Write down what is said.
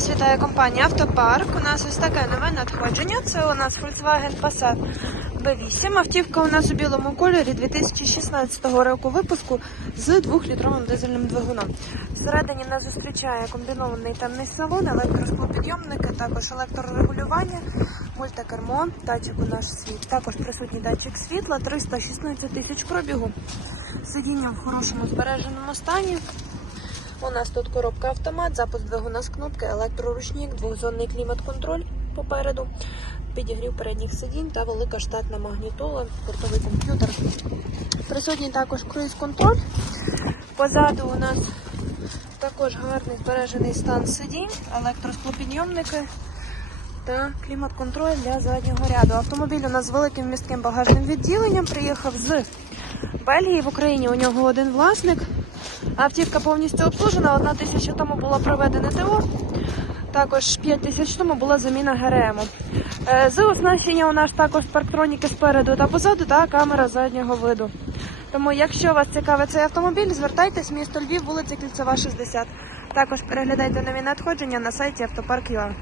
Вас вітає компанія Автопарк. У нас ось таке нове надходження. Це у нас Volkswagen Passat B8. Автівка у нас у білому кольорі 2016 року випуску з 2-літровим дизельним двигуном. Всередині нас зустрічає комбінований темний салон, електросклопідйомники, також електрорегулювання, мультикермо, датчик у нас світ. Також присутній датчик світла, 316 тисяч пробігу. Сидіння в хорошому збереженому стані. У нас тут коробка автомат, запуск двигуна з кнопки, електроручник, двохзонний клімат-контроль попереду, підігрів передніх сидінь та велика штатна магнітола, бортовий комп'ютер. Присутній також круїз-контроль. Позаду у нас також гарний збережений стан сидінь, електросклопідйомники та клімат-контроль для заднього ряду. Автомобіль у нас з великим містким багажним відділенням приїхав з Бельгії. В Україні у нього один власник. Автівка повністю обслужена, одна тисяча тому було проведене ТО. Також 5 тисяч тому була заміна ГРМ. Е, З оснащення у нас також парктроніки спереду та позаду та камера заднього виду. Тому, якщо вас цікавить цей автомобіль, звертайтесь місто Львів, вулиця Кільцева, 60. Також переглядайте нові надходження на сайті автопарк.ua.